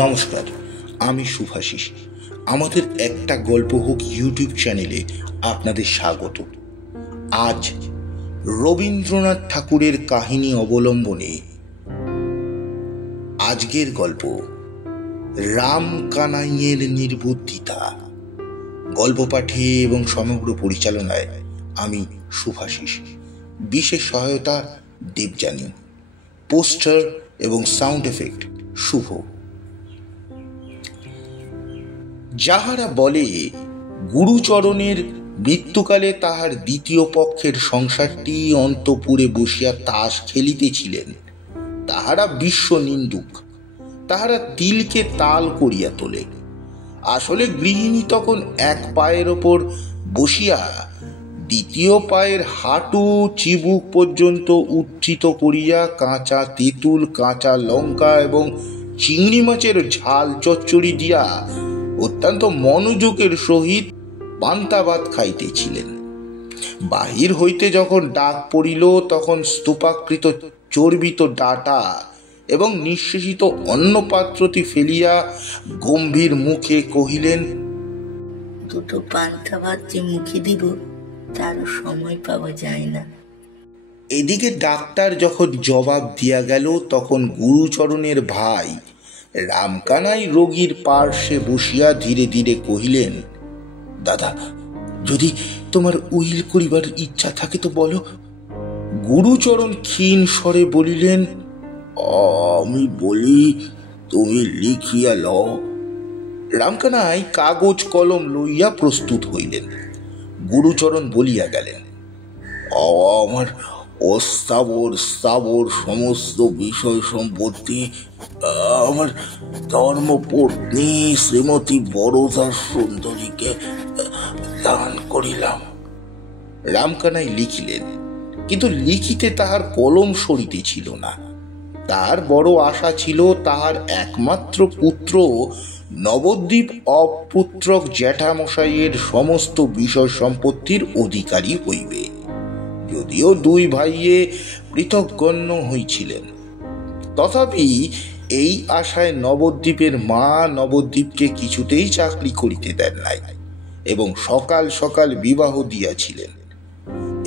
নমস্কার, আমি শুভাশিস। আমাদের একটা গল্প হোক ইউটিউব চ্যানেলে আপনাদের স্বাগত। আজ রবীন্দ্রনাথ ঠাকুরের কাহিনী অবলম্বনে আজকের গল্প রামকানাইয়ের নির্বুদ্ধিতা। গল্প পাঠে এবং সমগ্র পরিচালনায় আমি শুভাশিস। বিশেষ সহায়তা দেবযানী। পোস্টার এবং সাউন্ড এফেক্ট শুভ। যাহারা বলে গুরুচরণের মৃত্যুকালে তাহার দ্বিতীয় পক্ষের সংসারটি অন্তপুরে বসিয়া তাস খেলিতেছিলেন, তাহারা বিশ্ব নিন্দুক। তাহারা তিলকে তাল করিয়া তোলে। আসলে গৃহিণী তখন এক পায়ের ওপর বসিয়া দ্বিতীয় পায়ের হাঁটু চিবুক পর্যন্ত উত্থিত করিয়া কাঁচা তেঁতুল, কাঁচা লঙ্কা এবং চিংড়ি মাছের ঝাল চচ্চড়ি দিয়া অত্যন্ত মনোযোগের সহিত পান্তা ভাত খাইতেছিলেন। বাহির হইতে যখন ডাক পড়িল, তখন স্তূপাকৃত চর্বিত ডাটা এবং নিঃশেষিত অন্নপাত্রটি ফেলিয়া গম্ভীর মুখে কহিলেন, দুটো পান্তা ভাত যে মুখে দিব তারও সময় পাওয়া যায় না। এদিকে ডাক্তার যখন জবাব দিয়া গেল, তখন গুরুচরণের ভাই রামকানাই রোগীর পার্শ্বে বসিয়া ধীরে ধীরে কহিলেন, দাদা, যদি তোমার উইল করিবার ইচ্ছা থাকে তো বলো। গুরুচরণ ক্ষীণ স্বরে বলিলেন, আমি বলি, তুমি লিখিয়া লও। রামকানাই কাগজ কলম লইয়া প্রস্তুত হইলেন। গুরুচরণ বলিয়া গেলেন, আমার স্থাবর সমস্ত বিষয় সম্পত্তি আমার ধর্মপত্নী শ্রীমতী বরদা সুন্দরীকে দান করিলাম। রামকানাই লিখিলেন, কিন্তু লিখিতে তাহার কলম সরিতেছিল না। তার বড় আশা ছিল তাহার একমাত্র পুত্র নবদ্বীপ অপুত্রক জ্যাঠামশাইয়ের সমস্ত বিষয় সম্পত্তির অধিকারী হইবে। যদিও দুই ভাইয়ে পৃথক গণ্য হইছিলেন, তথাপি এই আশায় নবদ্বীপের মা নবদ্বীপকে কিছুতেই চাকরি করিতে দেন নাই এবং সকাল সকাল বিবাহ দিয়াছিলেন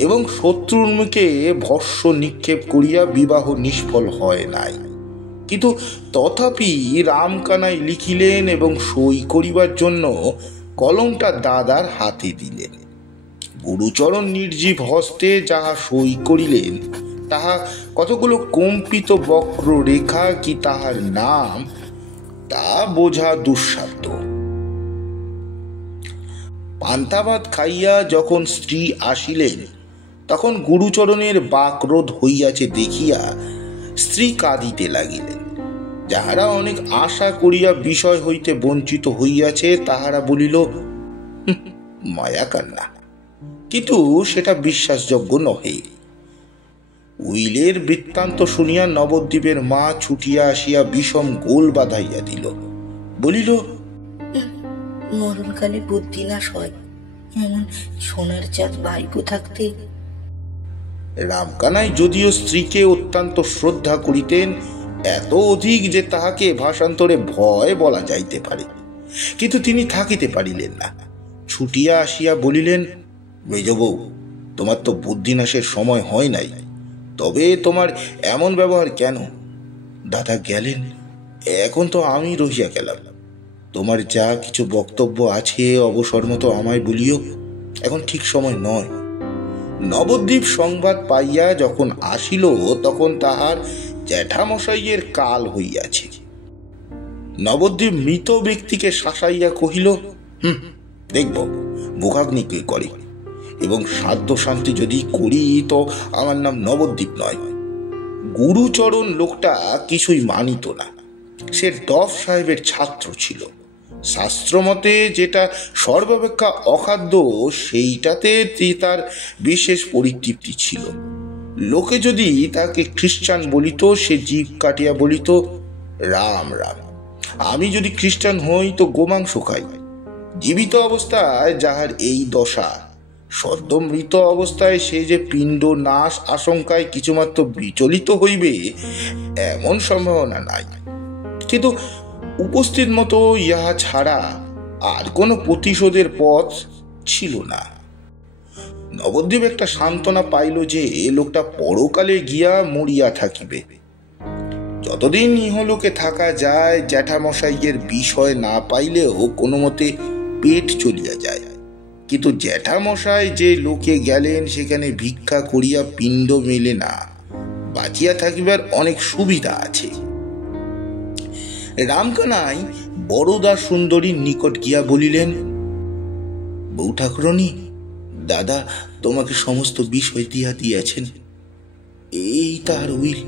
এবং শত্রুর মুখে ভস্য নিক্ষেপ করিয়া বিবাহ নিষ্ফল হয় নাই। কিন্তু তথাপি রামকানাই লিখিলেন এবং সই করিবার জন্য কলমটা দাদার হাতে দিলেন। গুরুচরণ নির্জীব হস্তে যাহা সই করিলেন, তাহা কতগুলো কম্পিত বক্র রেখা কি তাহার নাম, তা বোঝা দুঃসাধ্য। পান্তা ভাত খাইয়া যখন স্ত্রী আসিলেন, তখন গুরুচরণের বাকরোধ হইয়াছে দেখিয়া স্ত্রী কাঁদিতে লাগিলেন। যাহারা অনেক আশা করিয়া বিষয় হইতে বঞ্চিত হইয়াছে, তাহারা বলিল, মায়া কান্না। কিন্তু সেটা বিশ্বাসযোগ্য নহে। উইলের বৃত্তান্ত শুনিয়া নবদ্বীপের মা ছুটিয়া আসিয়া বিষম গোল বাঁধাইয়া দিল। বলিল, মরণকালে বুদ্ধি নাশ হয়, এমন সোনার চাঁদ ভাইপো থাকতে। রামকানাই যদিও স্ত্রীকে অত্যন্ত শ্রদ্ধা করিতেন, এত অধিক যে তাহাকে ভাষান্তরে ভয় বলা যাইতে পারে, কিন্তু তিনি থাকিতে পারিলেন না। ছুটিয়া আসিয়া বলিলেন, মেজ বউ, তোমার তো বুদ্ধিনাশের সময় হয় নাই, তবে তোমার এমন ব্যবহার কেন? দাদা গেলেন, এখন তো আমি রহিয়া গেলাম। তোমার যা কিছু বক্তব্য আছে অবসর মতো আমায় বলিও, এখন ঠিক সময় নয়। নবদ্বীপ সংবাদ পাইয়া যখন আসিল, তখন তাহার জ্যাঠামশাইয়ের কাল হইয়াছে। নবদ্বীপ মৃত ব্যক্তিকে শাসাইয়া কহিল, দেখব মুখাগ্নি কে করে, এবং সাধ্য শান্তি যদি করি তো আমার নাম নবদ্বীপ নয়। গুরুচরণ লোকটা কিছুই মানিত না। সে ডফ সাহেবের ছাত্র ছিল। শাস্ত্রমতে যেটা সর্বাপেক্ষা অখাদ্য, সেইটাতে তার বিশেষ পরিতৃপ্তি ছিল। লোকে যদি তাকে খ্রিস্টান বলিত, সে জিভ কাটিয়া বলিত, রাম রাম, আমি যদি খ্রিস্টান হই তো গোমাংস খাই। জীবিত অবস্থায় যাহার এই দশা, সদ্য মৃত অবস্থায় সে যে পিণ্ড নাশ আশঙ্কায় কিছুমাত্র বিচলিত হইবে, এমন সম্ভাবনা নাই। কিন্তু উপস্থিত মতো ইহা ছাড়া আর কোনো প্রতিশোধের পথ ছিল না। নবদ্বীপ একটা সান্ত্বনা পাইল যে লোকটা পরকালে গিয়া মরিয়া থাকিবে। যতদিন ইহলোকে থাকা যায় জ্যাঠামশাইয়ের বিষয় না পাইলেও কোনো মতে পেট চলিয়া যায়, কিন্তু জ্যাঠামশাই যে লোকে গেলেন সেখানে ভিক্ষা করিয়া পিণ্ড মেলে না, বাঁচিয়া থাকিবার অনেক সুবিধা আছে। রামকানাই বরদা সুন্দরীর নিকট গিয়া বলিলেন, বউ ঠাকুরনী, দাদা তোমাকে সমস্ত বিষয় দিয়া দিয়াছেন। এই তার উইল,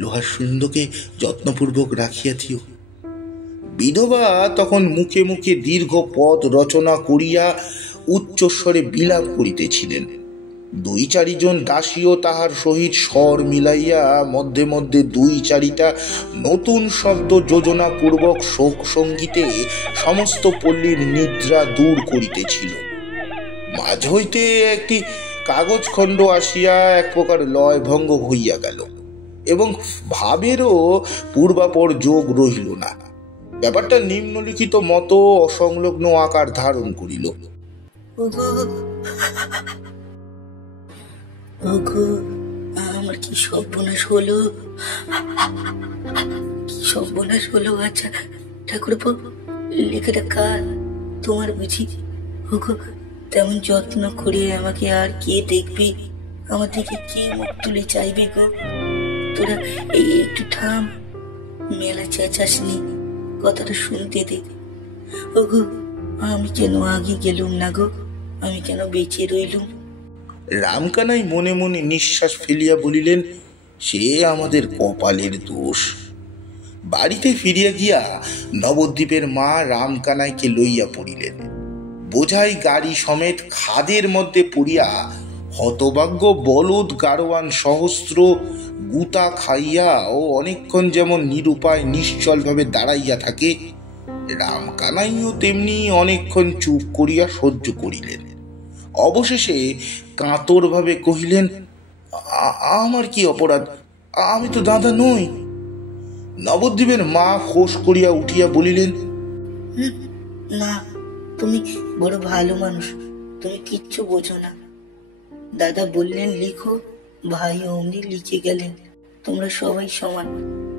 লোহার সুন্দরকে যত্নপূর্বক রাখিয়া দিও। বিধবা তখন মুখে মুখে দীর্ঘ পদ রচনা করিয়া উচ্চস্বরে বিলাপ করিতেছিলেন। 2-4 জন দাসীও তাহার সহিত স্বর মিলাইয়া মধ্যে মধ্যে 2-4টা নতুন শব্দ যোজনা পূর্বক শোক সঙ্গীতে সমস্ত পল্লীর নিদ্রা দূর করিতেছিল। মাঝ হইতে একটি কাগজ খণ্ড আসিয়া এক প্রকার লয় ভঙ্গ হইয়া গেল এবং ভাবেরও পূর্বাপর যোগ রহিল না। ব্যাপারটা নিম্নলিখিত মতো অসংলগ্ন আকার ধারণ করিল। আমার কি সর্বনাশ হলো, কি সর্বনাশ হলো। আচ্ছা ঠাকুরপো, লেখাটা কার? তোমার বুঝি? তেমন যত্ন করে আমাকে আর কে দেখবে? আমার থেকে কে মুখ তুলে চাইবে গো? তোরা এই একটু থাম, মেলা চেঁচাসনি, কথাটা শুনতে দে। ওগো, আমি কেন আগে গেলুম না গো? আমি কেন বেঁচে রইলুম? রামকানাই মনে মনে নিঃশ্বাস ফেলিয়া বলিলেন, সে আমাদের কপালের দোষ। বাড়িতে ফিরিয়া গিয়া নবদ্বীপের মা রামকানাইকে লইয়া পড়িলেন। বোঝাই গাড়ি সমেত খাদের মধ্যে পড়িয়া হতভাগ্য বলদ গাড়োয়ান সহস্র গুতা খাইয়া ও অনেকক্ষণ যেমন নিরুপায় নিশ্চল ভাবে দাঁড়াইয়া থাকে, রামকানাইও তেমনি অনেকক্ষণ চুপ করিয়া সহ্য করিলেন। অবশেষে কাতর ভাবে কহিলেন, আমার কি অপরাধ? আমি তো দাদা নই। নবদ্বীপের মা ফোঁস করিয়া উঠিয়া বলিলেন, না, তুমি বড় ভালো মানুষ, তুমি কিচ্ছু বোঝো না। দাদা বললেন লিখো, ভাই অমনি লিখে গেলেন। তোমরা সবাই সমান,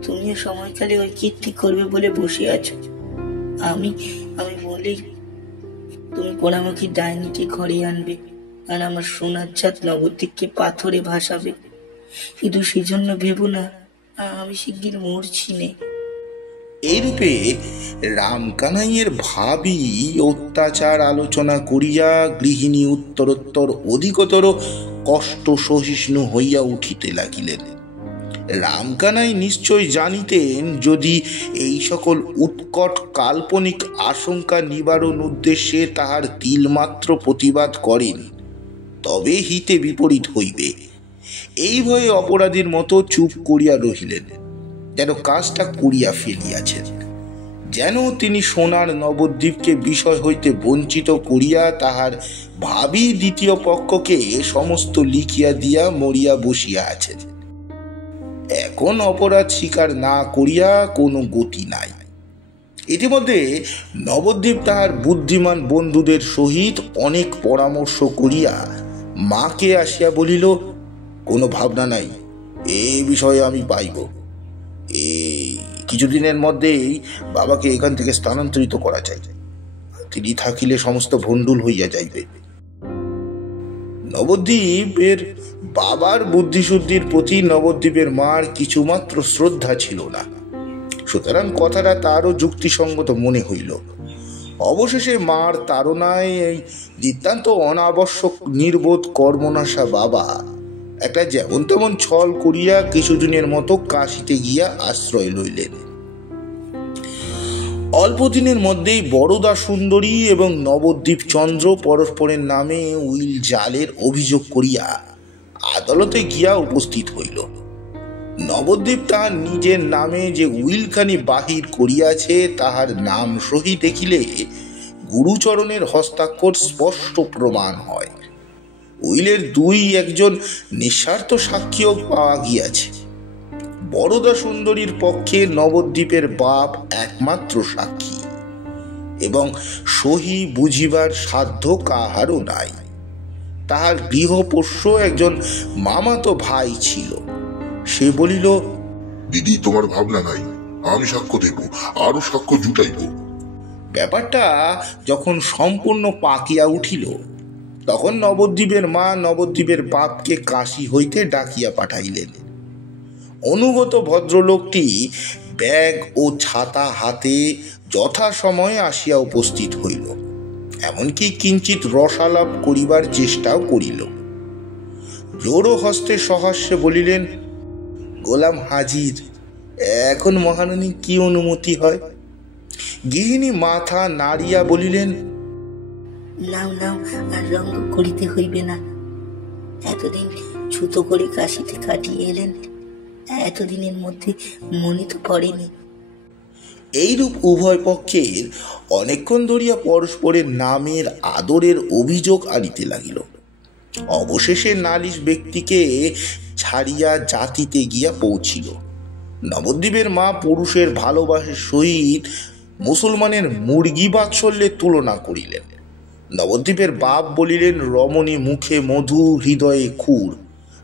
তুমিও সময়কালে ওই কীর্তি করবে বলে বসে আছো। আমি বলেই তুমি পোড়ামাখি ডাইনিকে ঘরে আনবে আর আমার সোনার ছাদ নবদ্বীপকে পাথরে ভাসাবে। কিন্তু সেজন্য ভেবো না আমি শিগগির মরছি নে। এইরূপে রামকানাইয়ের ভাবি অত্যাচার আলোচনা করিয়া গৃহিণী উত্তরোত্তর অধিকতর কষ্ট সহিষ্ণু হইয়া উঠিতে লাগিলেন। রামকানাই নিশ্চয় জানিতেন, যদি এই সকল উৎকট কাল্পনিক আশঙ্কা নিবারণ উদ্দেশ্যে তাহার তিলমাত্র প্রতিবাদ করেন তবে হিতে বিপরীত হইবে। এই ভয়ে অপরাধীর মতো চুপ করিয়া রহিলেন, যেন কাজটা করিয়া ফেলিয়াছেন, যেন তিনি সোনার নবদ্বীপকে বিষয় হইতে বঞ্চিত করিয়া তাহার ভাবি দ্বিতীয় পক্ষকে সমস্ত লিখিয়া দিয়া মরিয়া বসিয়া আছেন। এখন অপরাধ স্বীকার না করিয়া কোনো গতি নাই। ইতিমধ্যে নবদ্বীপ তাহার বুদ্ধিমান বন্ধুদের সহিত অনেক পরামর্শ করিয়া মাকে আসিয়া বলিল, কোনো ভাবনা নাই, এ বিষয়ে আমি পাইব। এই কিছুদিনের মধ্যেই বাবাকে এখান থেকে স্থানান্তরিত করা চাই, তিনি থাকিলে সমস্ত ভণ্ডুল হইয়া যাইবে। নবদ্বীপের বাবার বুদ্ধিশুদ্ধির প্রতি নবদ্বীপের মার কিছুমাত্র শ্রদ্ধা ছিল না, সুতরাং কথাটা তারও যুক্তিসঙ্গত মনে হইল। অবশেষে মার তাড়নায় এই নিতান্ত অনাবশ্যক নির্বোধ কর্মনাশা বাবা একটা যেমন তেমন ছল করিয়া কিছুদিনের মতো কাশিতে গিয়া আশ্রয় লইলেন। অল্প দিনের মধ্যেই বরদা সুন্দরী এবং নবদ্বীপ চন্দ্র পরস্পরের নামে উইল জালের অভিযোগ করিয়া আদালতে গিয়া উপস্থিত হইল। নবদ্বীপ তাহার নিজের নামে যে উইলখানি বাহির করিয়াছে তাহার নাম সহি দেখিলে গুরুচরণের হস্তাক্ষর স্পষ্ট প্রমাণ হয়। উইলের 2-1 নিঃস্বার্থ সাক্ষীও পাওয়া গিয়াছে। বরদা সুন্দরীর পক্ষে নবদ্বীপের বাপ একমাত্র সাক্ষী, এবং সহি বুঝিবার সাধ্য কাহারও নাই। তাহার গৃহপোষ্য একজন মামাতো ভাই ছিল। সে বলিল, দিদি, তোমার ভাবনা নাই, আমি সাক্ষ্য দেব, আরো সাক্ষ্য জুটাইব। ব্যাপারটা যখন সম্পূর্ণ পাকিয়া উঠিল, তখন নবদ্বীপের মা নবদ্বীপের বাপকে কাশী হইতে ডাকিয়া পাঠাইলেন। অনুগত ভদ্রলোকটি ব্যাগ ও ছাতা হাতে যথাসময়ে আসিয়া উপস্থিত হইল, এমনকি কিঞ্চিত রসালাপ করিবার চেষ্টাও করিল। জোড়ো হস্তে সহাস্যে বলিলেন, গোলাম হাজির, এখন মহারানী কি অনুমতি হয়? গৃহিণী মাথা নাড়িয়া বলিলেন, নাও নাও, আর রঙ্গ করিতে হইবে না। এতদিন ছুতো করে কাশিতে কাটিয়ে এলেন, এতদিনের মধ্যে মনে তো পড়েনি। এইরূপ উভয় পক্ষের অনেকক্ষণ ধরিয়া পরস্পরের নামের আদরের অভিযোগ আনিতে লাগিল। অবশেষে নালিশ ব্যক্তিকে ছাড়িয়া জাতিতে গিয়া পৌঁছিল। নবদ্বীপের মা পুরুষের ভালোবাসার সহিত মুসলমানের মুরগি বাৎসল্যের তুলনা করিলেন। নবদ্বীপের বাপ বলিলেন, রমণী মুখে মধু, হৃদয়ে ক্ষুর।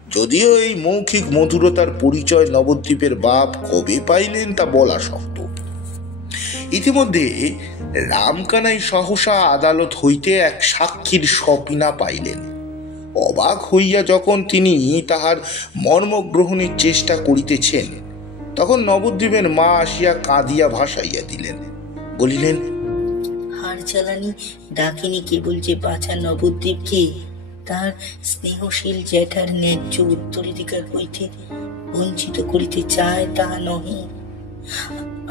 যদিও এই মৌখিক মধুরতার পরিচয় নবদ্বীপের বাপ কবে পাইলেন তা বলা শক্ত। ইতিমধ্যে রামকানাই সহসা আদালত হইতে এক সাক্ষীর সপিনা পাইলেন। অবাক হইয়া যখন তিনি তাহার মর্ম গ্রহণের চেষ্টা করিতেছেন, তখন নবদ্বীপের মা আসিয়া কাঁদিয়া ভাসাইয়া দিলেন। বলিলেন, হার জ্বালানি ডাকিনি কেবল যে বাঁচা নবদ্বীপকে তার স্নেহশীল জ্যাঠার ন্যায্য উত্তরাধিকার হইতে বঞ্চিত করিতে চায়, তাহা নহে।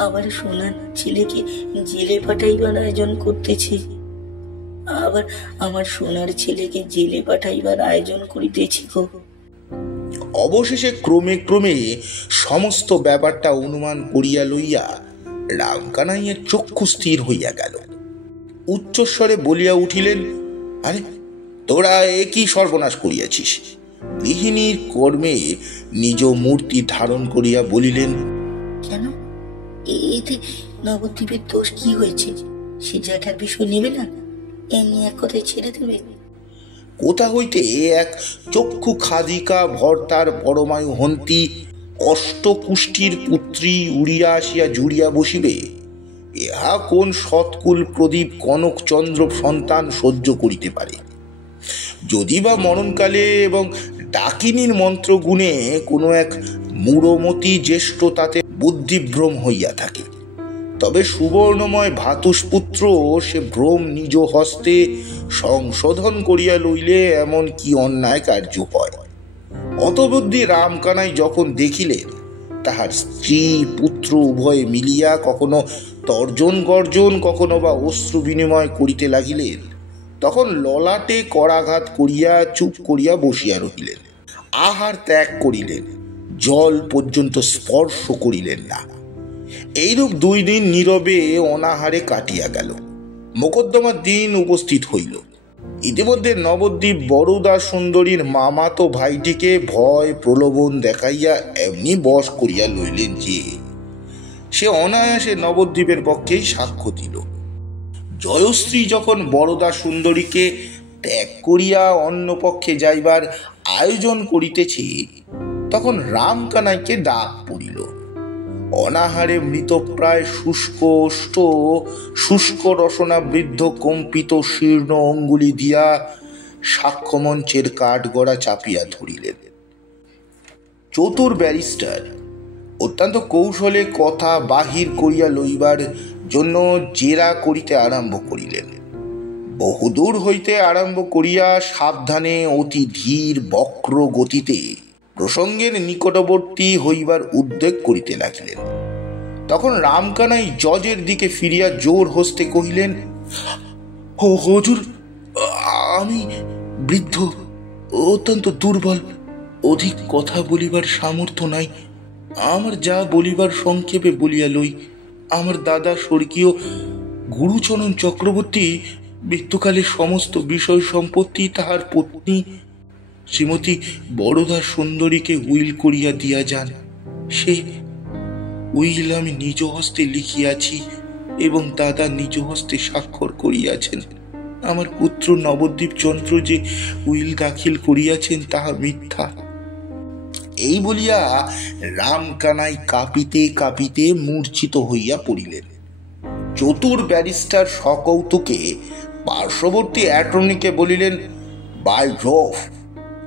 আবার সোনার ছেলেকে জেলে পাঠাইবার আয়োজন করতেছে, আবার আমার সোনার ছেলেকে জেলে পাঠাইবার আয়োজন করিতেছি গো। অবশেষে ক্রমে ক্রমে সমস্ত ব্যাপারটা অনুমান করিয়া লইয়া রামকানাইয়ের চক্ষু স্থির হইয়া গেল। উচ্চস্বরে বলিয়া উঠিলেন, আরে তোরা এ কি সর্বনাশ করিয়াছিস? গৃহিণীর কর্মে নিজ মূর্তি ধারণ করিয়া বলিলেন, কেন, এতে নবদ্বীপের দোষ কি হয়েছে? সে জ্যাঠার বিষয় নেবে না, এমনি এক কথায় ছেড়ে দেবে? কোথা হইতে এক চক্ষু খাদিকা ভর্তার পরমায়ু হন্তি অষ্টকুষ্ঠীর পুত্রী উড়িয়া আসিয়া জুড়িয়া বসিবে? ইহা কোন সৎকুল প্রদীপ কনকচন্দ্র সন্তান সহ্য করিতে পারে? যদি বা মরণকালে এবং ডাকিনীর মন্ত্রগুণে কোনো এক মূঢ়মতি জ্যেষ্ঠ তাতে বুদ্ধিভ্রম হইয়া থাকে, তবে সুবর্ণময় ভাতুষপুত্র সে ভ্রম নিজ হস্তে সংশোধন করিয়া লইলে এমন কি অন্যায় কার্য হয়? অতবুদ্ধি রামকানাই যখন দেখিলেন তাহার স্ত্রী পুত্র উভয়ে মিলিয়া কখনো তর্জন গর্জন, কখনো বা অশ্রু বিনিময় করিতে লাগিলেন, তখন ললাটে করাঘাত করিয়া চুপ করিয়া বসিয়া রহিলেন। আহার ত্যাগ করিলেন, জল পর্যন্ত স্পর্শ করিলেন না। এইরূপ 2 দিন নীরবে অনাহারে কাটিয়া গেল। মোকদ্দমার দিন উপস্থিত হইল। ইতিমধ্যে নবদ্বীপ বরদা সুন্দরীর মামাতো ভাইটিকে ভয় প্রলোভন দেখাইয়া এমনি বশ করিয়া লইলেন যে সে অনায়াসে নবদ্বীপের পক্ষেই সাক্ষ্য দিল। জয়শ্রী যখন বরদা সুন্দরীকে ত্যাগ করিয়া অন্য পক্ষে যাইবার আয়োজন করিতেছে, তখন রামকানাইকে ডাক পড়িল। অনাহারে মৃতপ্রায় শুষ্ক ওষ্ঠ, শুষ্ক রসনা বৃদ্ধ কম্পিত শীর্ণ অঙ্গুলি দিয়া সাক্ষ্যমঞ্চের কাঠগড়া চাপিয়া ধরিলেন। চতুর ব্যারিস্টার অত্যন্ত কৌশলে কথা বাহির করিয়া লইবার জন্য জেরা করিতে আরম্ভ করিলেন। বহুদূর হইতে আরম্ভ করিয়া সাবধানে অতি ধীর বক্র গতিতে প্রসঙ্গের নিকটবর্তী হইবার উদ্যোগ করিতে লাগিলেন। তখন রামকানাই জজের দিকে ফিরিয়া জোর হস্তে কহিলেন, হুজুর, আমি বৃদ্ধ, অত্যন্ত দুর্বল, অধিক কথা বলিবার সামর্থ্য নাই। আমার যা বলিবার সংক্ষেপে বলিয়া লই। আমার দাদা স্বর্গীয় গুরুচরণ চক্রবর্তী মৃত্যুকালে সমস্ত বিষয় সম্পত্তি তাহার পত্নী শ্রীমতী বরদা সুন্দরীকে উইল করিয়া দিয়া যান। সেই উইল আমি নিজ হস্তে লিখিয়াছি এবং দাদা নিজ হস্তে স্বাক্ষর করিয়াছেন। আমার পুত্র নবদ্বীপ চন্দ্র যে উইল দাখিল করিয়াছেন তাহা মিথ্যা। এই বলিয়া রামকানাই কাঁপিতে কাঁপিতে মূর্ছিত হইয়া পড়িলেন। চতুর ব্যারিস্টার সকৌতুকে পার্শ্ববর্তী অ্যাটর্নিকে বলিলেন, বাই জোফ,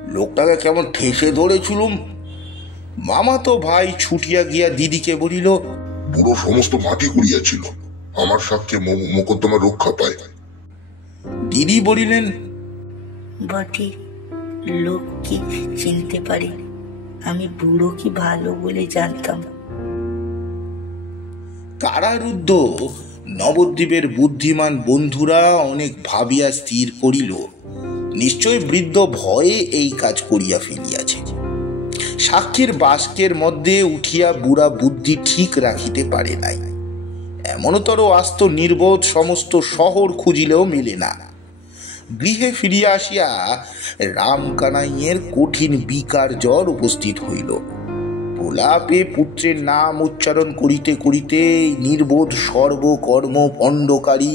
লোকটাকে কেমন ঠেসে ধরেছিলুম। মামাতো ভাই ছুটিয়া গিয়া দিদিকে বলিল, বুড়ো সমস্ত মাটি করিয়াছিল, আমার সাক্ষ্যে মোকদ্দমা রক্ষা পায়। দিদি বলিলেন, বটে, লোক কি চিনতে পারে আমি বুড়ো কি ভালো বলে জানতাম। কারারুদ্ধ নবদ্বীপের বুদ্ধিমান বন্ধুরা অনেক ভাবিয়া স্থির করিল, নিশ্চয় বৃদ্ধ ভয়ে এই কাজ করিয়া ফেলিয়াছে। সাক্ষীর বাস্কের মধ্যে উঠিয়া বুড়া বুদ্ধি ঠিক রাখিতে পারে নাই। এমনতর আস্ত নির্বোধ সমস্ত শহর খুঁজিলেও মেলে না। গৃহে ফিরিয়া আসিয়া রামকানাইয়ের কঠিন বিকার জ্বর উপস্থিত হইল। প্রলাপে পুত্রের নাম উচ্চারণ করিতে করিতে নির্বোধ সর্বকর্ম পণ্ডকারী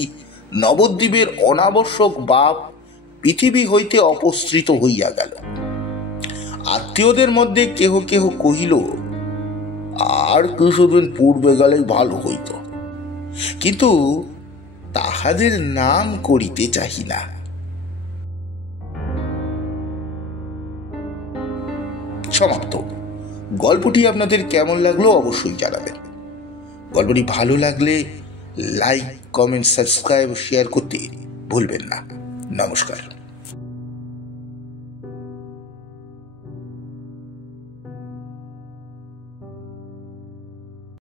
নবদ্বীপের অনাবশ্যক বাপ পৃথিবী হইতে অপসৃত হইয়া গেল। আত্মীয়দের মধ্যে কেহ কেহ কহিল, আর কিছুদিন পূর্বে গেলেই ভালো হইত, কিন্তু তাহাদের নাম করিতে চাহি না। সমাপ্ত। গল্পটি আপনাদের কেমন লাগলো অবশ্যই জানাবেন। গল্পটি ভালো লাগলে লাইক, কমেন্ট, সাবস্ক্রাইব, শেয়ার করতে ভুলবেন না। নমস্কার।